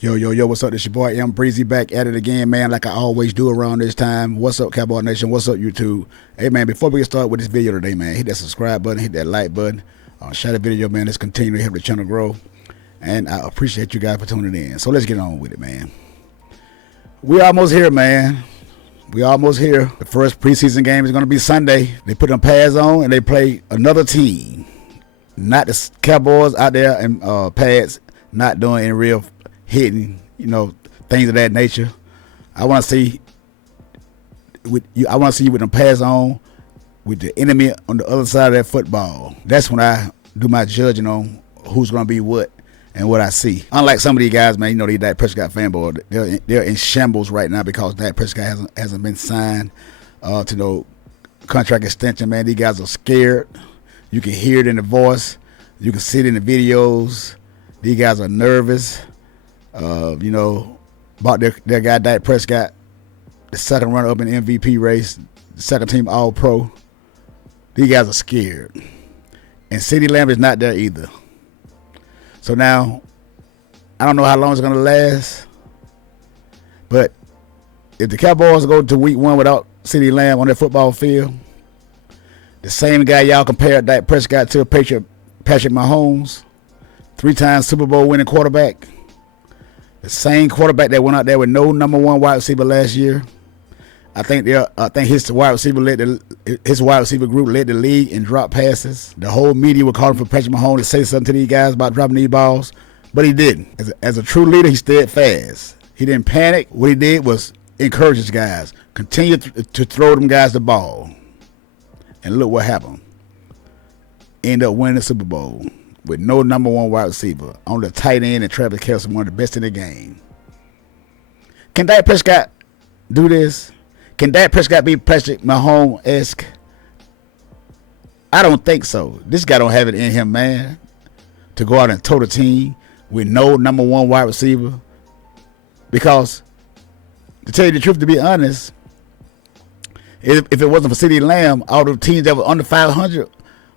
Yo, what's up? This your boy M Breezy back at it again, man, like I always do around this time. What's up, Cowboy Nation? What's up, YouTube? Hey, man, before we get started with this video today, man, hit that subscribe button, hit that like button. Share the video, man. Let's continue to help the channel grow. And I appreciate you guys for tuning in. So let's get on with it, man. We almost here, man. We almost here. The first preseason game is going to be Sunday. They put them pads on and they play another team. Not the Cowboys out there in pads, not doing any real hitting, things of that nature. I want to see with you. I want to see you with them pads on, with the enemy on the other side of that football. That's when I do my judging on who's going to be what and what I see. Unlike some of these guys, man, these Dak Prescott fanboys, they're in shambles right now because Dak Prescott hasn't been signed to no contract extension, man. These guys are scared. You can hear it in the voice. You can see it in the videos. These guys are nervous. About their guy Dak Prescott, the second runner up in the MVP race, the second team All Pro. These guys are scared. And CeeDee Lamb is not there either. So now, I don't know how long it's going to last. But if the Cowboys go to week one without CeeDee Lamb on their football field, the same guy y'all compared Dak Prescott to Patrick Mahomes, 3-time Super Bowl winning quarterback, the same quarterback that went out there with no number one wide receiver last year. I think his wide receiver group led the league in drop passes. The whole media were calling for Patrick Mahomes to say something to these guys about dropping these balls, but he didn't. As a true leader, he stayed fast. He didn't panic. What he did was encourage his guys, continue to throw them guys the ball. And look what happened. End up winning the Super Bowl with no number one wide receiver. On the tight end, and Travis Kelce, one of the best in the game. Can Dak Prescott do this? Can Dak Prescott be Patrick Mahomes-esque? I don't think so. This guy don't have it in him, man, to go out and tow the team with no number one wide receiver. Because, to tell you the truth, to be honest, if it wasn't for CeeDee Lamb, all the teams that were under 500,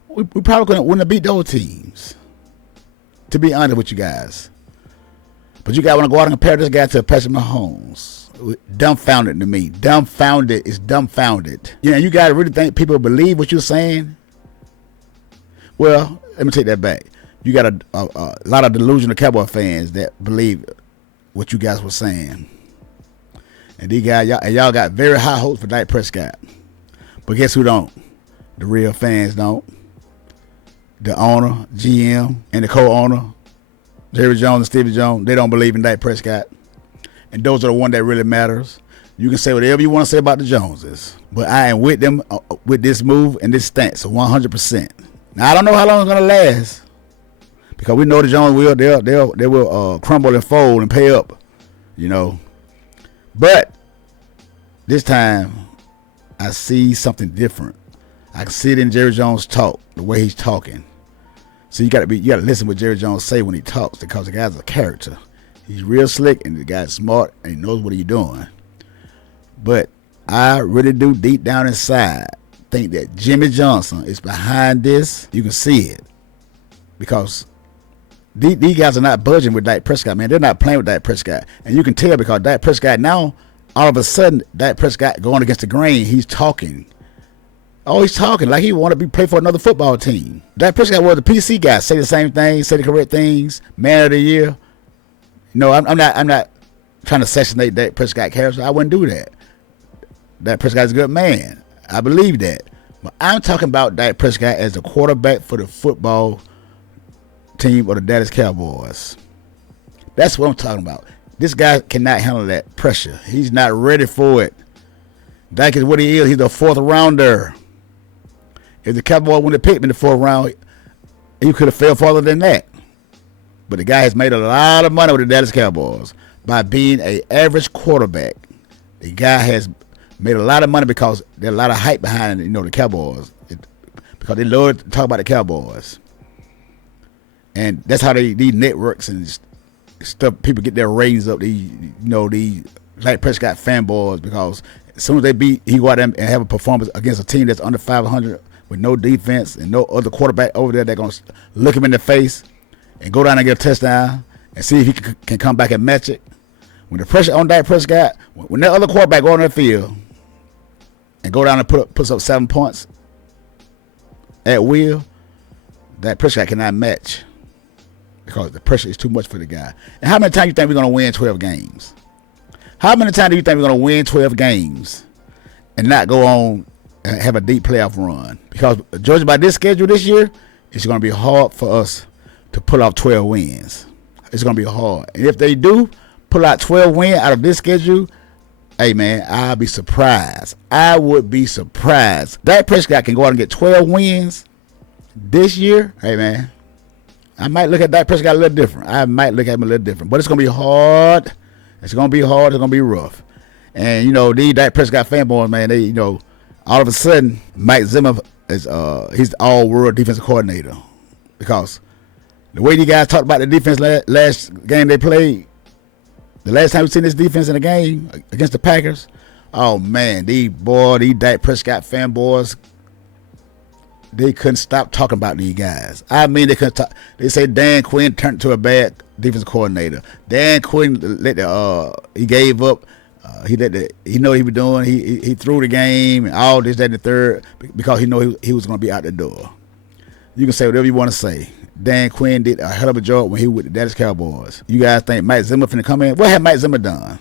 we probably wouldn't have beat those teams. To be honest with you guys. But you guys want to go out and compare this guy to Patrick Mahomes. Dumbfounded to me. Dumbfounded is dumbfounded. You guys really think people believe what you're saying? Well, let me take that back. You got a lot of delusional Cowboy fans that believe what you guys were saying. And these guys, y'all got very high hopes for Dak Prescott. But guess who don't? The real fans don't. The owner, GM, and the co-owner, Jerry Jones and Stevie Jones, they don't believe in Dak Prescott. And those are the ones that really matters. You can say whatever you want to say about the Joneses. But I am with them with this move and this stance, 100%. Now, I don't know how long it's going to last. Because we know the Jones will crumble and fold and pay up. But this time, I see something different. I can see it in Jerry Jones' talk, the way he's talking. So you got to listen what Jerry Jones say when he talks, because the guy's a character. He's real slick, and the guy's smart, and he knows what he's doing. But I really do, deep down inside, think that Jimmy Johnson is behind this. You can see it, because these guys are not budging with Dak Prescott, man. They're not playing with Dak Prescott, and you can tell because Dak Prescott now, all of a sudden, Dak Prescott going against the grain. He's talking. Oh, he's talking like he want to play for another football team. Dak Prescott was the PC guy. Say the same things, say the correct things. Man of the year. I'm not trying to assassinate Dak Prescott character. I wouldn't do that. Dak Prescott's a good man. I believe that. But I'm talking about Dak Prescott as the quarterback for the football team of the Dallas Cowboys. That's what I'm talking about. This guy cannot handle that pressure. He's not ready for it. Dak is what he is. He's a fourth rounder. If the Cowboys wouldn't have picked him in the fourth round, he could have fell farther than that. But the guy has made a lot of money with the Dallas Cowboys by being an average quarterback. The guy has made a lot of money because there's a lot of hype behind the Cowboys. Because they love to talk about the Cowboys. And that's how these networks and stuff, people get their ratings up. These Dak Prescott fanboys, because as soon as he go out there and have a performance against a team that's under 500 with no defense and no other quarterback over there, they're going to look him in the face and go down and get a touchdown and see if he can come back and match it. When the pressure on Dak Prescott, when that other quarterback go on that field and go down and puts up 7 points at will, Dak Prescott cannot match because the pressure is too much for the guy. And how many times do you think we're going to win 12 games? How many times do you think we're going to win 12 games and not go on and have a deep playoff run? Because judging by this schedule this year, it's going to be hard for us to pull off 12 wins. It's going to be hard. And if they do pull out 12 wins out of this schedule, hey, man, I'll be surprised. I would be surprised. Dak Prescott can go out and get 12 wins this year. Hey, man, I might look at Dak Prescott a little different. But it's going to be hard. It's going to be hard. It's going to be rough. And, these Dak Prescott fanboys, man, they, all of a sudden, Mike Zimmer is he's the all-world defensive coordinator. Because the way these guys talked about the defense last game they played, the last time we seen this defense in a game against the Packers, oh, man, these Dak Prescott fanboys, they couldn't stop talking about these guys. I mean, they couldn't talk. They say Dan Quinn turned into a bad defensive coordinator. Dan Quinn he gave up. He know what he was doing. He threw the game and all this, that, and the third because he know he was going to be out the door. You can say whatever you want to say. Dan Quinn did a hell of a job when he was with the Dallas Cowboys. You guys think Mike Zimmer finna come in? What had Mike Zimmer done?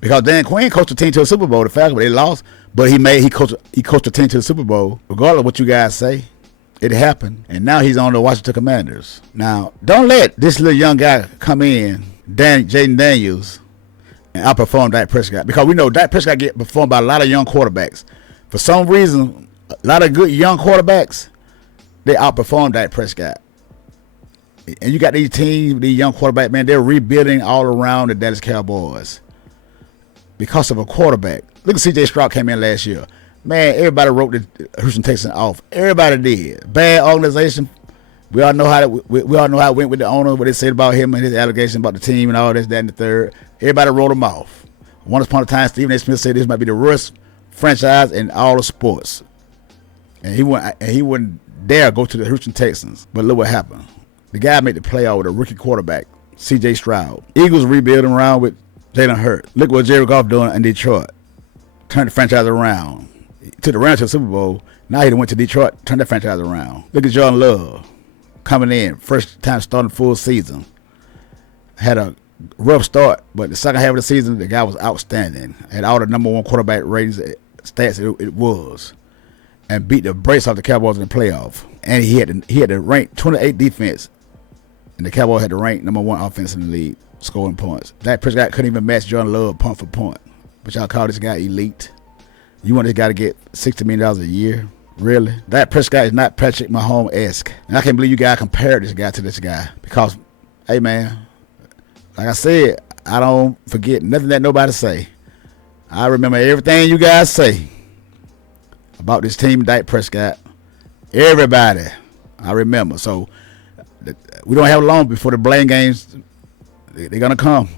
Because Dan Quinn coached the team to a Super Bowl. The Falcons, they lost, but he coached the team to the Super Bowl. Regardless of what you guys say, it happened. And now he's on the Washington Commanders. Now, don't let this little young guy come in, Jaden Daniels, and outperform Dak Prescott. Because we know Dak Prescott get performed by a lot of young quarterbacks. For some reason, a lot of good young quarterbacks, they outperform Dak Prescott. And you got these teams, these young quarterbacks, man, they're rebuilding all around the Dallas Cowboys because of a quarterback. Look at C.J. Stroud came in last year. Man, everybody wrote the Houston Texans off. Everybody did. Bad organization. We all know how it went with the owner, what they said about him and his allegations about the team and all this, that, and the third. Everybody wrote him off. Once upon a time, Stephen A. Smith said this might be the worst franchise in all of sports. And he wouldn't dare go to the Houston Texans. But look what happened. The guy made the playoff with a rookie quarterback, C.J. Stroud. Eagles rebuilding around with Jalen Hurts. Look what Jared Goff doing in Detroit. Turned the franchise around. He took the Rams to the Super Bowl. Now he went to Detroit, turned that franchise around. Look at Jordan Love coming in. First time starting full season. Had a rough start, but the second half of the season, the guy was outstanding. Had all the number one quarterback ratings, stats it was. And beat the brakes off the Cowboys in the playoff. And he had the rank 28 defense. And the Cowboys had the rank number one offense in the league, scoring points. Dak Prescott couldn't even match Jordan Love point for point. But y'all call this guy elite. You want this guy to get $60 million a year? Really? Dak Prescott is not Patrick Mahomes-esque. And I can't believe you guys compared this guy to this guy. Because, hey, man, like I said, I don't forget nothing that nobody say. I remember everything you guys say about this team, Dak Prescott. Everybody, I remember. So, we don't have long before the blame games, they're going to come.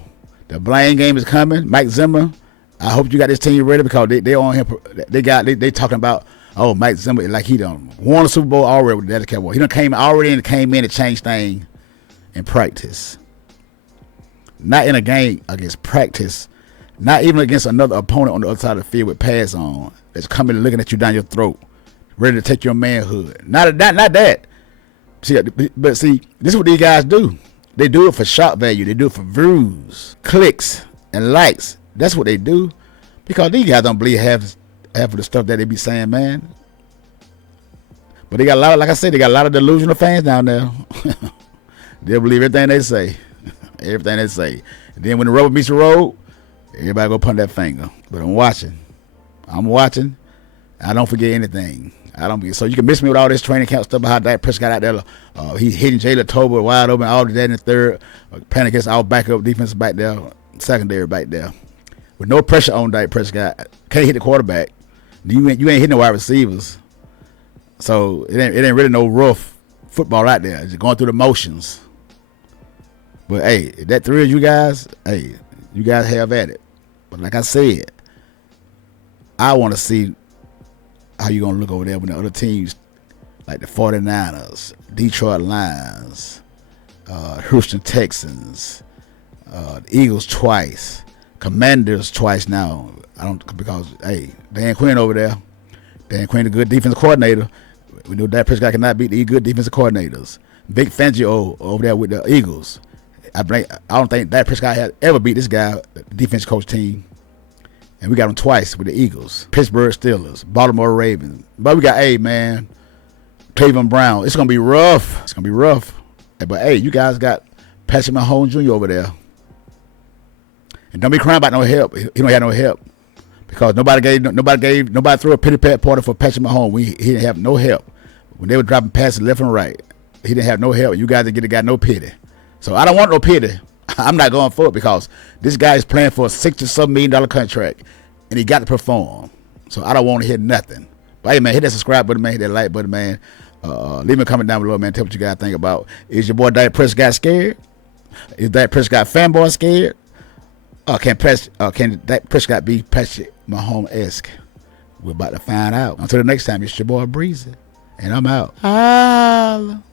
The blame game is coming. Mike Zimmer, I hope you got this team ready because they on him. They talking about, oh, Mike Zimmer, like he done won a Super Bowl already with the Dallas Cowboys. He done came in and changed things in practice. Not in a game, against practice. Not even against another opponent on the other side of the field with pads on that's coming and looking at you down your throat, ready to take your manhood. Not that. See, this is what these guys do. They do it for shock value. They do it for views, clicks, and likes. That's what they do. Because these guys don't believe half of the stuff that they be saying, man. But they got a lot, like I said, they got a lot of delusional fans down there. They'll believe everything they say. Everything they say. And then when the rubber meets the road, everybody go punch that finger. But I'm watching. I don't forget anything. So you can miss me with all this training camp stuff about how Dak Prescott out there. He's hitting Jalen Tolbert wide open, all of that in the third. Playing against our backup defense back there, secondary back there. With no pressure on Dak Prescott. Can't hit the quarterback. You ain't hitting the wide receivers. So it ain't really no rough football out there. It's just going through the motions. But hey, if that thrills you guys, hey, you guys have at it. But like I said, I want to see how you going to look over there when the other teams, like the 49ers, Detroit Lions, Houston Texans, the Eagles twice, Commanders twice now. Because Dan Quinn over there. Dan Quinn, a good defensive coordinator. We know Dak Prescott cannot beat the good defensive coordinators. Vic Fangio over there with the Eagles. I don't think Dak Prescott has ever beat this guy, the defense coach team. And we got him twice with the Eagles. Pittsburgh Steelers, Baltimore Ravens. But we got, Cleveland Brown. It's going to be rough. It's going to be rough. But, you guys got Patrick Mahomes Jr. over there. And don't be crying about no help. He don't have no help. Because nobody threw a pity pat party for Patrick Mahomes. He didn't have no help. When they were dropping passes left and right, he didn't have no help. You guys didn't get the guy no pity. So I don't want no pity. I'm not going for it because this guy is playing for a $60-some million contract, and he got to perform. So I don't want to hear nothing. But hey, man, hit that subscribe button, man. Hit that like button, man. Leave me a comment down below, man. Tell what you guys think about. Is your boy Dak Prescott scared? Is Dak Prescott fanboy scared? Can Dak Prescott be Patrick Mahomes-esque? We're about to find out. Until the next time, it's your boy Breezy, and I'm out. Holla.